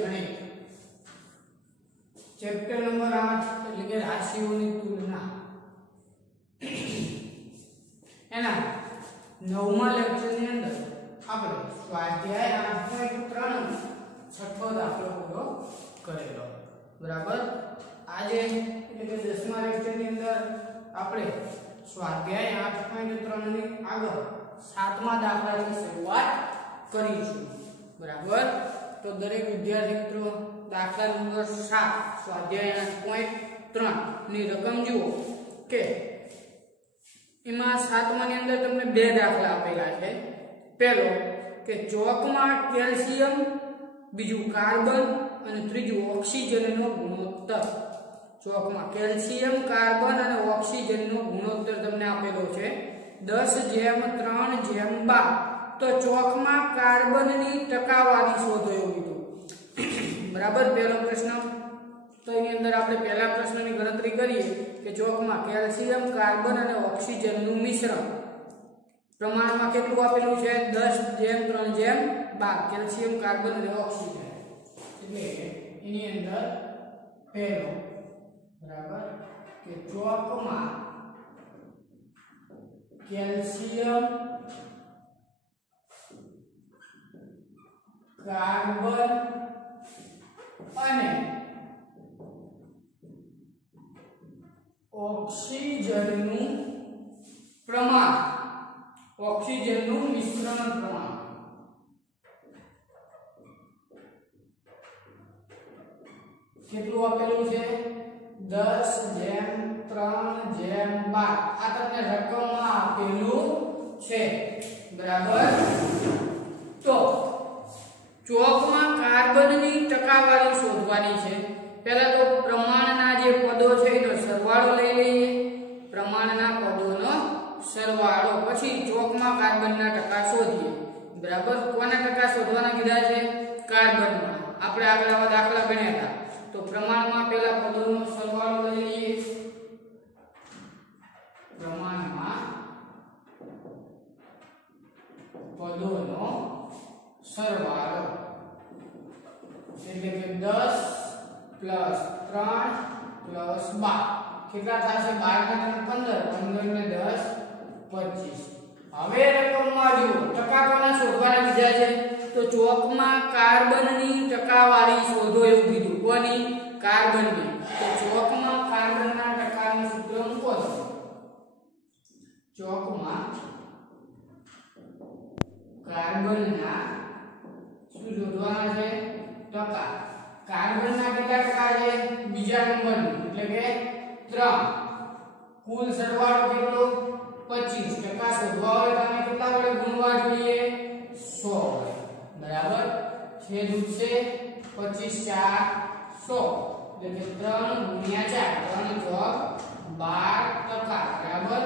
ગણિત chapter number 8 એટલે કે રાશિઓની તુલના એના 9મા લેક્ચરની અંદર આપણે સ્વાધ્યાય 8.3 છઠ્ઠો દાખલો પૂરો કરેલો બરાબર। આજે એટલે કે 10મા લેક્ચરની અંદર આપણે સ્વાધ્યાય 8.3 ની આગળ 7મા દાખલાની શરૂઆત કરીશું બરાબર। તો દરેક વિદ્યાર્થી મિત્રો દાખલા નંબર 7 સ્વાધ્યાય 8.3 ની રકમ જુઓ કે એમાં 7મા ની અંદર તમને બે દાખલા આપેલા છે। પહેલો કે ચોકમાં કેલ્શિયમ, બીજું કાર્બન અને ત્રીજું ઓક્સિજનનો ગુણોત્તર। ચોકમાં કેલ્શિયમ, કાર્બન અને ઓક્સિજનનો ગુણોત્તર તમને આપેલો છે 10:3:12। તો ચોકમાં કાર્બનની ટકાવારી શોધો એવું કીધું બરાબર। પહેલો પ્રશ્ન તો એની અંદર આપણે પહેલા પ્રશ્નની ગણતરી કરીએ કે ચોકમાં કેલ્શિયમ, કાર્બન અને ઓક્સિજનનું મિશ્રણ પ્રમાણમાં કેટલું આપેલું છે 10:3:12 કેલ્શિયમ, કાર્બન અને ઓક્સિજન। એટલે એની અંદર પહેલો બરાબર કે ચોકમાં કેલ્શિયમ, કાર્બન અને ઓક્સિજનનું પ્રમાણ, ઓક્સિજનનું મિશ્રણ પ્રમાણ કેટલું આપેલું છે 10:3:12 આ તમને રકમમાં આપેલું છે બરાબર। તો ચોકમાં કાર્બનની ટકાવારી શોધવાની છે। પહેલા તો પ્રમાણના જે પદો છે એનો સરવાળો લઈ લઈએ, પ્રમાણના પદોનો સરવાળો, પછી ચોકમાં કાર્બનના ટકા શોધીએ બરાબર। કોના ટકા શોધવાના કીધા છે કાર્બનના, આપણે આગલા દાખલા ગણ્યા હતા। તો પ્રમાણમાં પહેલા પદોનો સરવાળો લઈ લઈએ, પ્રમાણમાં પદોનો સરવાળો એટલે કે 10 + 3 + 12 કેટલા થશે 12 ને 15, 15 ને 10 25। હવે રકમમાં જુઓ ટકા કોના શોધવાના કીધા છે તો ચોકમાં કાર્બનની ટકાવારી શોધો એવું કીધું। કોની કાર્બનની। તો ચોકમાં કાર્બનના ટકાનું સૂત્ર મૂકો છો, ચોકમાં કાર્બનના શું શોધવાના છે ટકા। કાર્બનના કેટલા ટકા છે બીજા નંબરનું એટલે કે 3, કુલ સરવાળો કેટલો 25, ટકા શોધવા હોય તો તમે કેટલા વડે ગુણવા જોઈએ 100 બરાબર। છેદ ઉઠશે 25 × 100 એટલે કે 3 × 4 3 × 12% બરાબર।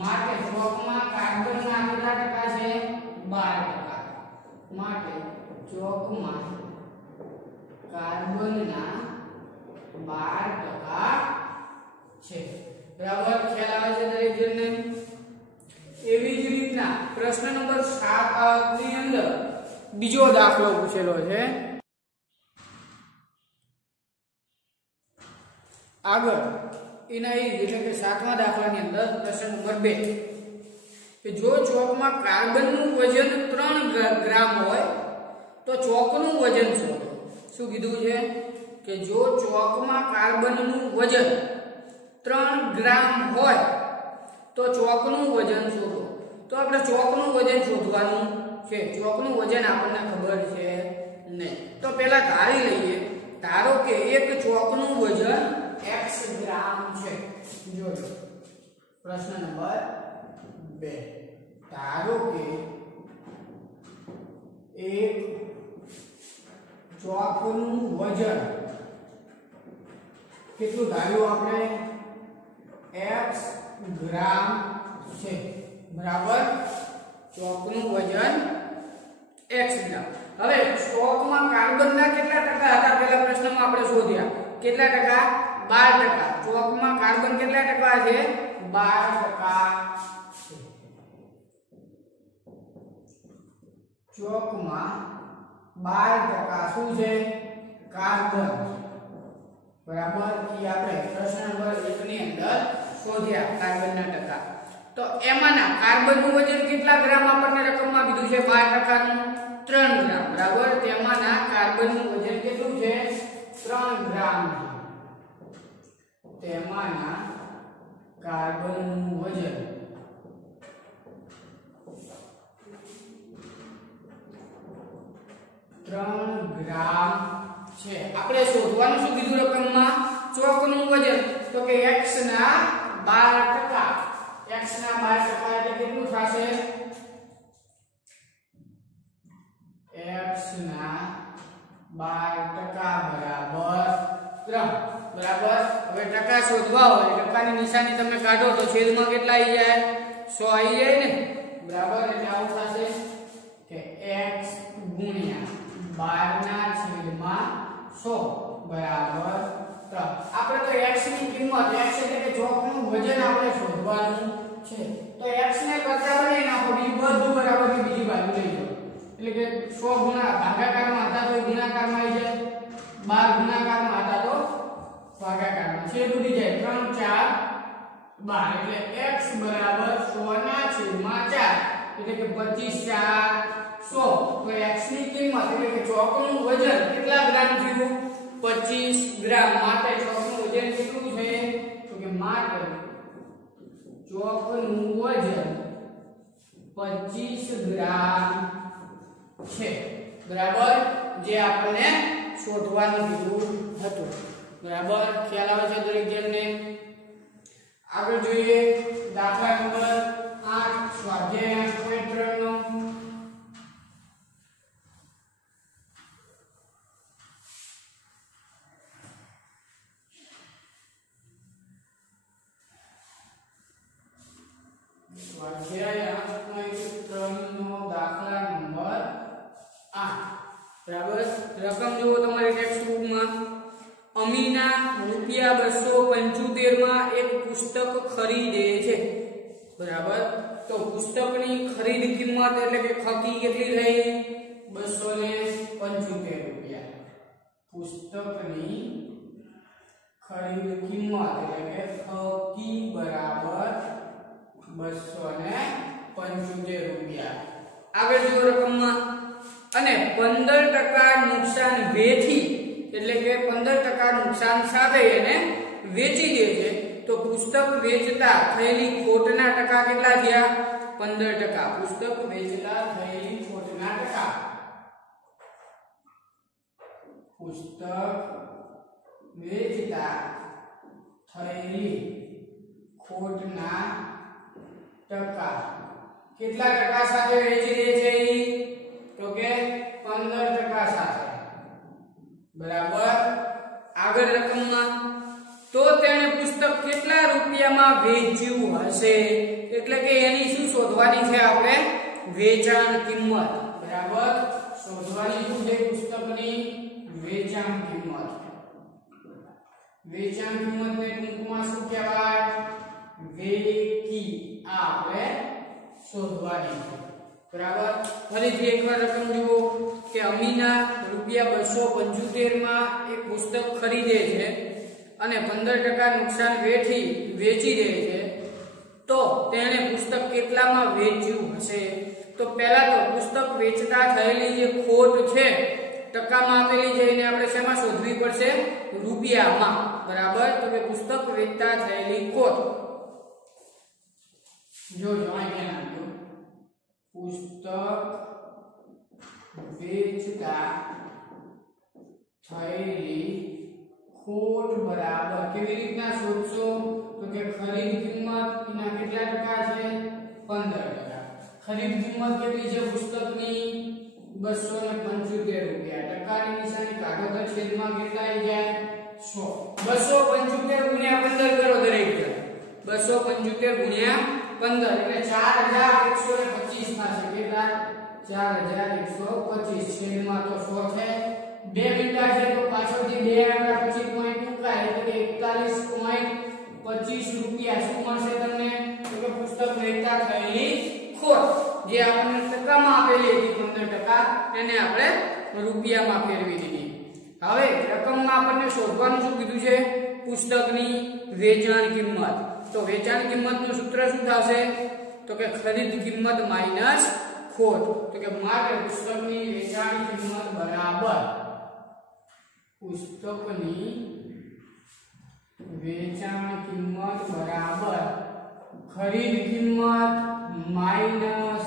માટે ચોકમાં કાર્બનના કેટલા ટકા છે 12%, માટે ચોકમાં કાર્બનના 12% છે બરાબર। ખ્યાલ આવે છે દરેક જણને। એવી જ રીતના પ્રશ્ન નંબર 7 ની અંદર બીજો દાખલો પૂછેલો છે આગળ એના એટલે કે 7મા દાખલાની અંદર પ્રશ્ન નંબર 2 કે જો ચોકમાં કાર્બનનું વજન 3 ગ્રામ હોય તો ચોકનું વજન શોધો। શું કીધું છે કે જો ચોકમાં કાર્બનનું વજન 3 ગ્રામ હોય તો ચોકનું વજન શોધો। તો આપણે ચોકનું વજન શોધવાનું છે, ચોકનું વજન આપણને ખબર છે નહીં। તો પહેલા ધારી લઈએ, ધારો કે એક ચોકનું વજન x ગ્રામ છે। જોજો પ્રશ્ન નંબર 2, ધારો કે એક ચોકનું વજન કેટલું ધાર્યું આપણે x ગ્રામ છે બરાબર। ચોકનું વજન x ગ્રામ। હવે ચોકમાં કાર્બનના કેટલા ટકા હતા પહેલા પ્રશ્નમાં આપણે શોધ્યા, કેટલા ટકા 12%। ચોકમાં કાર્બન કેટલા ટકા છે 12% છે। ચોકમાં 12% શું છે બરાબર એ આપણે પ્રશ્ન નંબર 1 ની અંદર શોધ્યા કાર્બનના ટકા. તો એમાંના કાર્બનનું વજન કેટલા ગ્રામ આપણને રકમમાં કીધું છે 12% નું 3 ગ્રામ બરાબર. તેમાંના કાર્બનનું વજન કેટલું છે 3 ગ્રામ. તેમાંના કાર્બનનું વજન 3 ગ્રામ છે. આપણે શોધવાનું શું કીધું રકમમાં ચોકનું વજન તો કે x ના 12%. x ના 12% એટલે કેટલું થશે x ના 12% બરાબર 3 બરાબર. હવે ટકા શોધવા હોય ટકાની નિશાની તમે કાઢો તો છેદમાં કેટલા આવી જાય 100 આવી જાય ને બરાબર. એટલે આવું થશે કે x ગુણ્યા 12 ના છેદમાં 100 બરાબર 3. આપણે તો x ની કિંમત x એટલે કે ચોકનું વજન આપણે શોધવાનું છે. તો x ને કરતા બનાવી નાખો બીજું બધું બરાબર ની બીજી બાજુ લઈ જાઓ. એટલે કે 100 ગુણા ભાગાકારમાં હતા તો ગુણાકારમાં આવી જાય 12 ગુણાકારમાં હતા તો ભાગાકારમાં છેદ ઉડી જાય 3 4 12 એટલે x બરાબર 100 ના છેદમાં 4 એટલે કે 25 4 100. તો x ની કિંમત એટલે કે ચોકનું વજન કેટલા ગ્રામ થયું 25 ગ્રામ. માટે ચોકનું વજન કેટલું છે તો કે માટે ચોકનું વજન 25 ગ્રામ છે બરાબર. જે આપણને શોધવાનું કીધું હતું બરાબર. ખ્યાલ આવે છે દરેક જણને. આગળ જોઈએ દાખલા નંબર 8 સ્વાધ્યાય 8.3 નો. સ્વાધ્યાય 8.3 નો દાખલા નંબર 8 બરાબર. રકમ જુઓ તમારી ટેક્સ્ટ બુકમાં. અમીના ₹275 માં એક પુસ્તક ખરીદે છે બરાબર. તો પુસ્તકની ખરીદ કિંમત એટલે કે ખકી કેટલી થઈ ₹275. પુસ્તકની ખરીદ કિંમત એટલે કે ખકી બરાબર ₹275. આગળ જો રકમમાં અને 15% નુકસાન વેચી એટલે કે 15% નુકસાન સાથે એને વેચી દે છે. તો પુસ્તક વેચતા થયેલી ખોટના ટકા કેટલા થયા 15%. પુસ્તક વેચતા થયેલી ખોટના ટકા પુસ્તક વેચતા થયેલી ખોટના ટકા કેટલા ટકા સાથે વેચી દે છે તો કે 15% સાથે બરાબર. આગળ રકમમાં તો તેને પુસ્તક કેટલા રૂપિયામાં વેચ્યું હશે એટલે કે એની શું શોધવાની છે આપણે વેચાણ કિંમત બરાબર. શોધવાની શું છે પુસ્તકની વેચાણ કિંમત. વેચાણ કિંમતને ટૂંકમાં શું કહેવાય વેકી. આ આપણે શોધવાની છે બરાબર. ફરીથી એકવાર રકમ જુઓ કે અમીના ₹275 માં એક પુસ્તક ખરીદે છે અને 15% નુકસાન વેચી દે છે. તો તેણે પુસ્તક કેટલામાં વેચ્યું હશે તો પહેલા તો પુસ્તક વેચતા થયેલી જે ખોટ છે ટકામાં આપેલી છે એને આપણે શેમાં શોધવી પડશે રૂપિયામાં બરાબર. તો કે પુસ્તક વેચતા થયેલી ખોટ જો અહીંયા પુસ્તક વેચતા થયેલી ખોટ બરાબર કેવી રીતના શોધશો તો કે ખરીદ કિંમત એના કેટલા ટકા છે 15%. ખરીદ કિંમત કેટલી છે પુસ્તકની ₹275. ટકાની નિશાની કાઢો તો છેદમાં કેટલા આવી જાય 100. 275 ગુણ્યા 15 કરો દરેક જણ. 275 ગુણ્યા 15 એટલે 4125 થશે. કેટલા 4125 છેદમાં તો 100 છે. 2 મીંડા છે તો પાછળથી 2 આંકડા પછી પોઈન્ટ મૂકાય એટલે કે 41.25 રૂપિયા શું મળશે તમને તો કે પુસ્તક વેચતા થયેલી ખોટ જે આપણને ટકામાં આપેલી હતી 15% એને આપણે રૂપિયામાં ફેરવી દીધી. હવે રકમમાં આપણને શોધવાનું શું કીધું છે? પુસ્તકની વેચાણ કિંમત. તો વેચાણ કિંમતનું સૂત્ર શું થશે? તો કે ખરીદ કિંમત માઈનસ ખોટ. તો કે માટે પુસ્તકની વેચાણ કિંમત બરાબર પુસ્તકની વેચાણ કિંમત બરાબર ખરીદ કિંમત માઈનસ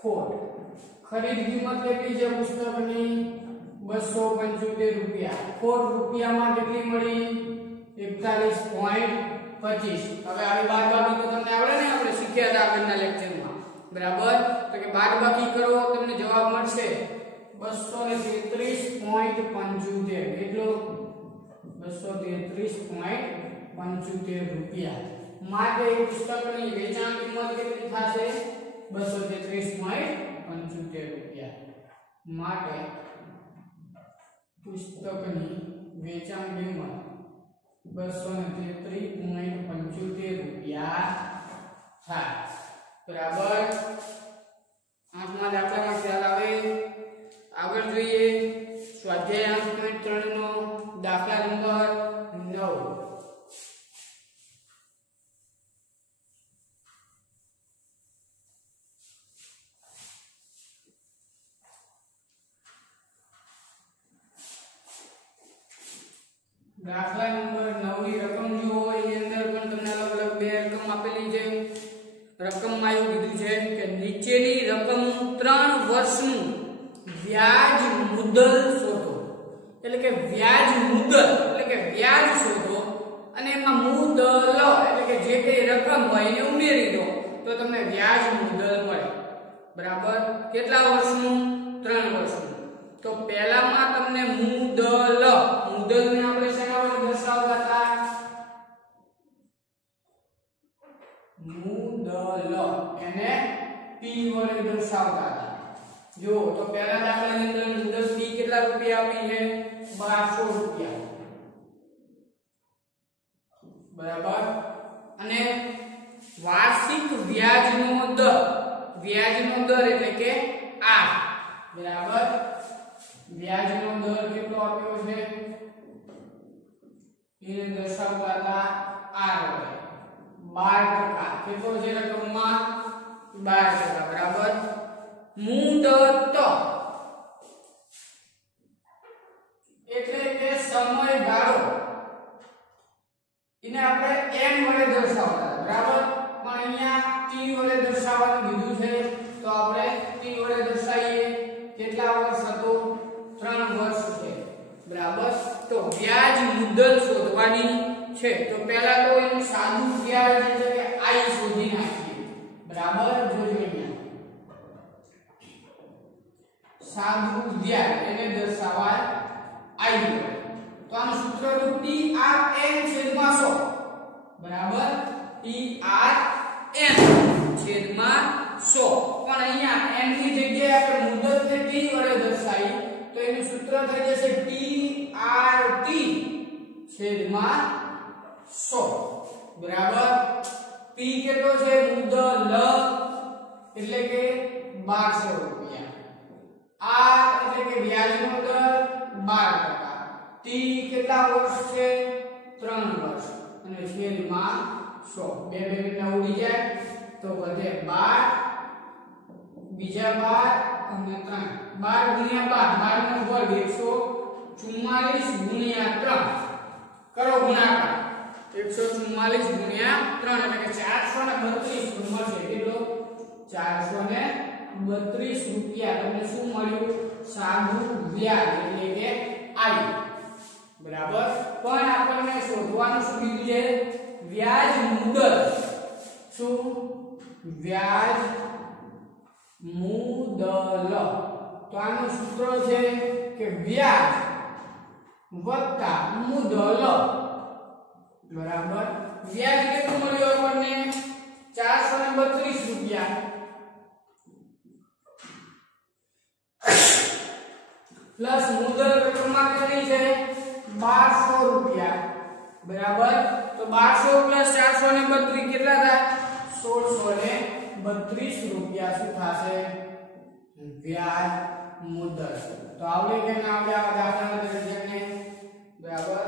ખોટ. ખરીદ કિંમત કેટલી છે પુસ્તકની? 275 રૂપિયા. ખોટ રૂપિયામાં કેટલી મળી? 41.25. હવે આવી બાદબાકી તો તમને આવડે ને, આપણે શીખ્યા હતા આગળના લેક્ચરમાં, બરાબર? તો કે બાદબાકી કરો તમને જવાબ મળશે 233.75. કેટલો? 233.75 રૂપિયા. માટે પુસ્તકની વેચાણ કિંમત કેટલી થશે? 233.75 રૂપિયા. માટે પુસ્તકની વેચાણ કિંમત 233.75 રૂપિયા થાય. બરાબર? આંખમાં દાખલામાં ખ્યાલ આવે. આગળ જોઈએ સ્વાધ્યાય 8.3 નો દાખલા નંબર 9. દાખલા નંબર 9 ની રકમ જુઓ. એની અંદર પણ તમને અલગ અલગ બે રકમ આપેલી છે. રકમમાં એવું કીધું છે કે નીચેની રકમ 3 વર્ષનું વ્યાજ મુદ્દલ શોધો. એટલે કે વ્યાજ મુદ્દલ એટલે કે વ્યાજ શોધો અને એમાં મુદ્દલ એટલે કે જે કઈ રકમ હોય એને ઉમેરી દો તો તમને વ્યાજ મુદ્દલ મળે. બરાબર? કેટલા વર્ષનું? 3 વર્ષનું. તો પહેલામાં તમને મુદ્દલને આપણે શેના વડે દર્શાવતા હતા? મુદ્દલ એને p વડે દર્શાવતા હતા. જો તો પહેલા દાખલાની અંદર મુદ્દલ p કેટલા રૂપિયા આપી છે? 1200 રૂપિયા. બરાબર? અને વાર્ષિક વ્યાજનો દર એટલે કે r. બરાબર? વ્યાજનો દર કેટલો આપ્યો છે? એને દર્શાવતા હતા r વડે. 12%. કેટલો છે રકમમાં? 12%. બરાબર? મુદત એટલે કે સમયગાળો. એને આપણે m વડે દર્શાવતા. બરાબર? પણ અહીંયા t વડે દર્શાવવાનું કીધું છે તો આપણે t વડે દર્શાવીએ. કેટલા વર્ષ હતો? 3 વર્ષ છે. બરાબર? તો વ્યાજ મુદ્દલ શોધવાની છે. તો પહેલા તો એનું સાદું વ્યાજ એટલે કે i શોધી નાખીએ. બરાબર? જોજો અહીંયા સાદું વ્યાજ એને દર્શાવાય i વડે. તો આનું સૂત્ર તો TRN/100. બરાબર? TRN/100. પણ અહીંયા n ની જગ્યાએ આપણે મુદ્દતને t વડે દર્શાવી તો એનું સૂત્ર થઈ જશે TRT/100. બરાબર? p કેટલો છે? મુદ્દલ એટલે કે 1200 રૂપિયા. r એટલે કે વ્યાજનો દર 12%. t કેટલા વર્ષ છે? 3 વર્ષ. અને છેદમાં 100. બે ના ઉડી જાય તો વધે 12, બીજા 12 અને 3. 12 ગુણ્યા 12, 12 નો વર્ગ 144 ગુણ્યા 3. કરો ગુણાકાર. 144 ગુણ્યા 3 એટલે કે 432 મળશે. કેટલો? 432 રૂપિયા. તમને શું મળ્યું? સાદું વ્યાજ એટલે કે i. બરાબર? પણ આપણને શોધવાનું શું કીધું છે? વ્યાજ મુદ્દલ. શું? વ્યાજ મુદ્દલ. તો આનું સૂત્ર છે કે વ્યાજ વત્તા મુદ્દલ. બરાબર? વ્યાજ કેટલું મળ્યું આપણને? 432 રૂપિયા પ્લસ મુદ્દલ રકમમાં કેટલી છે? 1200 રૂપિયા. બરાબર? તો 1200 પ્લસ 432 કેટલા થાય? 1632 રૂપિયા શું થશે? વ્યાજ મુદ્દલ. તો આવડે કે ના આવડે આ દાખલાના દરેકને? બરાબર?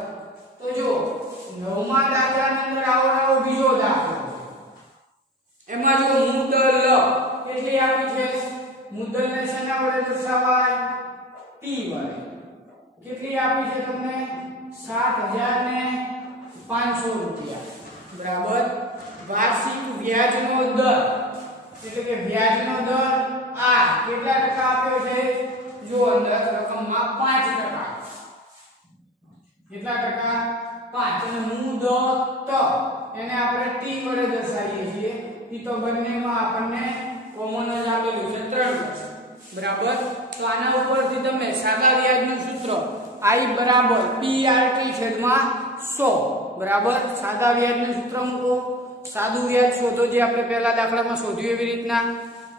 આપી છે તમને 7,500 રૂપિયા બરાબર વાર્ષિક વ્યાજનો દર એટલે કે વ્યાજનો દર આ કેટલા ટકા આપ્યો છે જો અંદર રકમમાં 5%. કેટલા ટકા 5 અને મુદત એને આપણે t વડે દર્શાવીએ છીએ. ઈ તો બંનેમાં આપણને કોમન જ આપેલું છે 3% બરાબર. તો આના ઉપરથી તમે સાદા વ્યાજનું સૂત્ર I બરાબર PRT/100 બરાબર. સાદા વ્યાજનું સૂત્ર મૂકો. સાદું વ્યાજ શોધો જે આપણે પહેલા દાખલામાં શોધ્યું એવી રીતના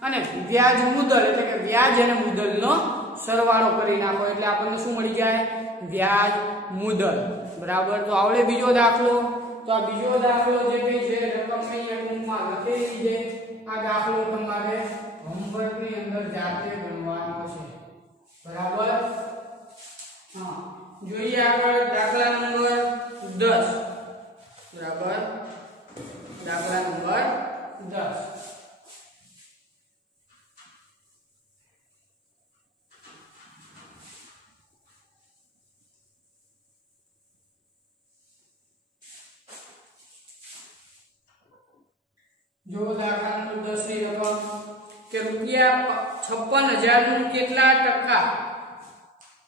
અને વ્યાજ મુદ્દલ એટલે કે વ્યાજ અને મુદ્દલનો સરવાળો કરી નાખો એટલે આપણને શું મળી જાય વ્યાજ મુદ્દલ બરાબર. તો આવડે બીજો દાખલો. તો આ બીજો દાખલો જે કઈ છે રકમની એકમમાં લખેલી છે. આ દાખલો તમારે હોમવર્કની અંદર જાતે ગણવાનો છે બરાબર. હા જોઈએ આગળ દાખલા નંબર 10 બરાબર. દાખલા નંબર 10 જો દાખલા નંબર 10 ની રકમ કે ₹56,000 નું કેટલા ટકા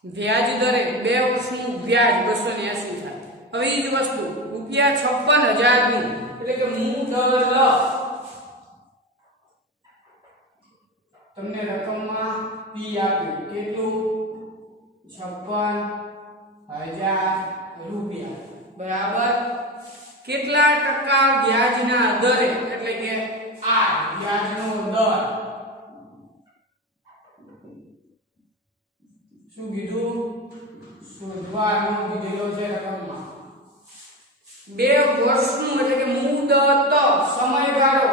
વ્યાજ દરે 2 વર્ષનું વ્યાજ 280 થાય. હવે એ જ વસ્તુ ₹56,000 નું એટલે કે મુદ્દલ તમને રકમમાં p આપ્યું કેટલું 56,000 રૂપિયા બરાબર. કેટલા ટકા વ્યાજના દરે એટલે કે આ વ્યાજનો દર શું કીધું શોધવાનો કીધેલો છે રકમમાં 2 વર્ષનું એટલે કે મુદત સમયગાળો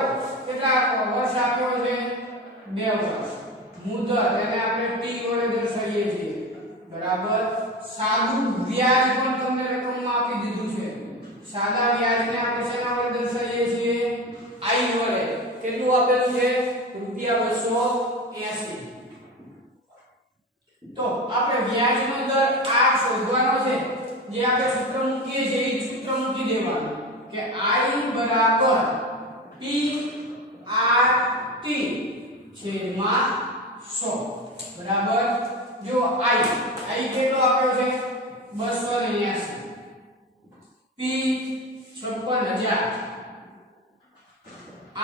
કેટલા વર્ષ આપ્યો છે 2 વર્ષ. મુદત એને આપણે t વડે દર્શાવીએ છીએ બરાબર. સાદું વ્યાજ પણ તમને રકમમાં આપી દીધું છે. સાદા વ્યાજને આપણે શેના વડે દર્શાવીએ છીએ I વડે. કેટલું આપેલું છે ₹280. તો આપણે વ્યાજનો દર આ શોધવાનો છે જે આપણે સૂત્ર મૂકીએ છીએ એ સૂત્ર મૂકી દેવાનું કે I બરાબર PRT/100 બરાબર. જો I કેટલો આપ્યો છે 280. P 56,000 R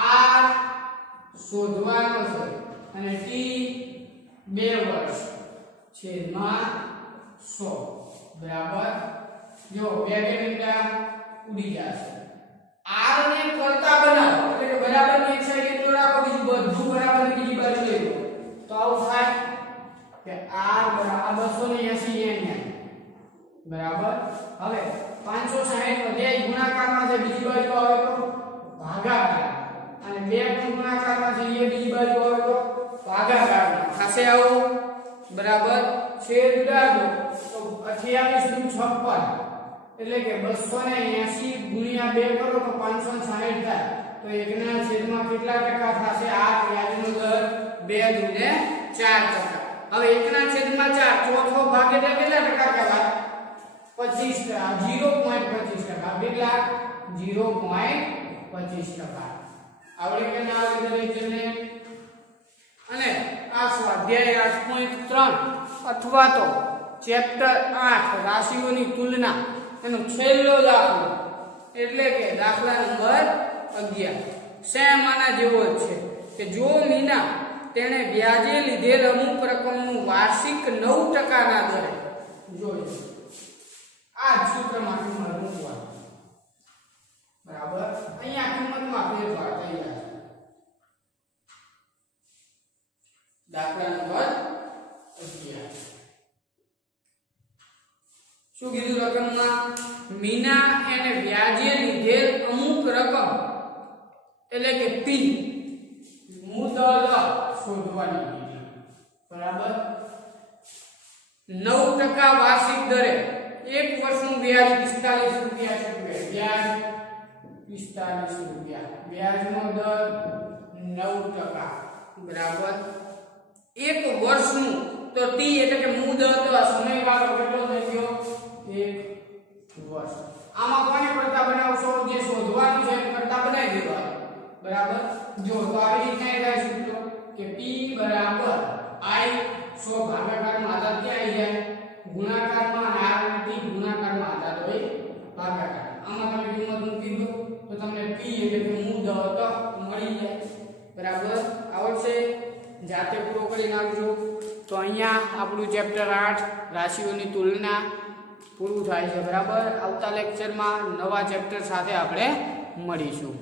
શોધવાનો છે અને T 2 વર્ષ છેદમાં 100 બરાબર. જો બે મિનિટા ઉડી જશે. R ને કરતા બનાવો એટલે કે બરાબરની એક સાઈડ એટલો રાખો બીજું બધું બરાબરની બીજી બાજુ લઈ લો તો આવું થાય કે R બરાબર 280 બરાબર. હવે 560 અધ્યાય ગુણાકારમાં છે બીજી બાજુ આવે તો ભાગાકાર અને 2 ગુણાકારમાં છે એ બીજી બાજુ આવે તો ભાગાકાર થશે આવું બરાબર. છેદ ઉડાડો તો 28 * 56 એટલે કે 280 ગુણ્યા 2 કરો તો 560 થાય. તો એકના છેદમાં કેટલા ટકા થશે આ વ્યાજનો દર 2 દુને 4%. હવે એકના છેદમાં 4 ચોથો ભાગ એટલે કેટલા ટકા કહેવાય 25%. 0.25% કેટલા 0.25%. આવડે કે ના આવડે દરેકને. અને આ સ્વાધ્યાય 8.3 અથવા તો ચેપ્ટર 8 રાશિઓની તુલના એનો છેલ્લો દાખલો એટલે કે દાખલા નંબર 11 સેમ આના જેવો જ છે કે જો મીના તેણે વ્યાજે લીધેલ અમુક રકમનું વાર્ષિક 9% ના દરે જોઈ આ સૂત્રમાં કિંમત મૂકવાની બરાબર. અહીંયા કિંમતમાં ફેરફાર થઈ જાય. દાખલા નંબર 11 શું કીધું રકમમાં મીના એને વ્યાજે લીધેલ અમુક રકમ એટલે કે P મુદ્દલ શોધવાની બરાબર. 9% વાર્ષિક દરે 1 વર્ષનું વ્યાજ 45 રૂપિયા ચૂકવે. વ્યાજ 45 રૂપિયા. વ્યાજનો દર 9% બરાબર. 1 વર્ષનું તો t એટલે કે મુદત સમયગાળો કેટલો થઈ ગયો 1 વર્ષ આમાં કોને કરતા બનાવશો જે શોધવાનું છે એ કરતા બનાવી દેવા બરાબર જો તો આવી રીતના થાય સૂત્ર કે p બરાબર i 100 ભાગાકારમાં આધાર ક્યાં આવી જાય ગુણાકારમાં અને r t ગુણાકારમાં આધાર હોય ભાગાકાર આમાં તમે કિંમત મૂકી દો તો તમને p એટલે કે મુદત મળી જાય બરાબર આવડશે જાતે પૂરો કરી નાખજો તો અહીંયા આપણું ચેપ્ટર 8 રાશિઓની તુલના પૂરું થાય છે બરાબર આવતા લેક્ચરમાં નવા ચેપ્ટર સાથે આપણે મળીશું